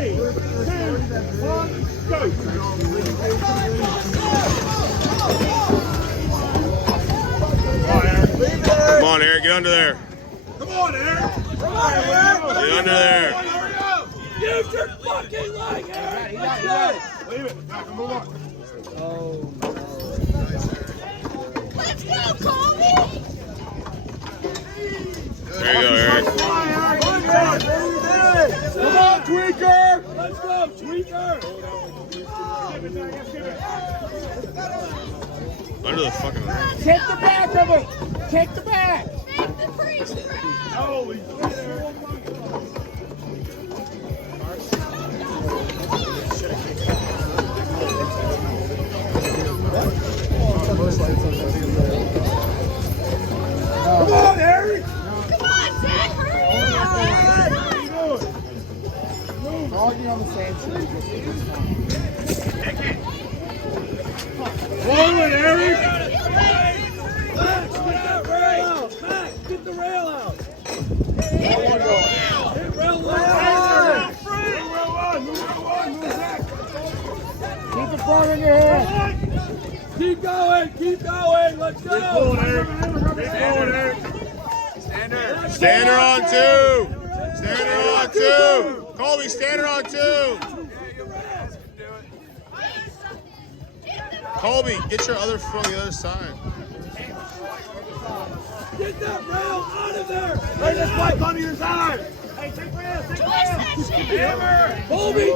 Come on, Eric, get under there. Come on, Eric. Come on, Eric. Get under there. Use your fucking leg, Eric. Let's go. Leave it. Back and move on. Oh, no. Let's go, Colby! There you go, Eric. Come on, Tweaker. Let's go, Tweaker. Under the fucking ring. Take the back of it. Take the back. Take the freeze round! Holy shit. Come on, Harry! Come on, Zach, hurry up! All be on the same street. Forward, Harry! Max, get that rail out! Max, get the rail out! Get the rail! Hit rail one! Keep the phone in your hand. Keep going, let's go! Keep going, Eric. Stander on two. Stander on two. Colby, stander on two. Colby, get your other foot on the other side. Get that rail out of there! Lay this bike under your side! Hey, take rail, take rail! Hammer! Colby,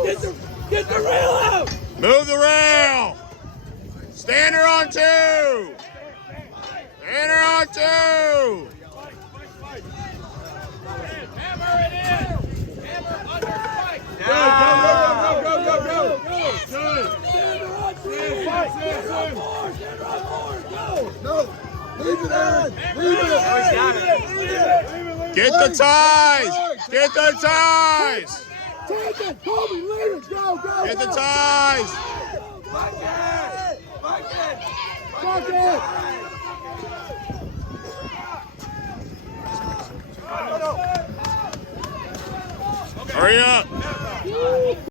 get the rail out! Move the rail. Stander on two. Stander on two. Hammer it in! Hammer under the bike! Go! Good! Stand on three! Stand on four! Go! No! Leave it, Aaron! Leave it! Get the ties. Get the ties. Take it! Colby, leave it! Go! Get the ties. Bucket! Hurry up.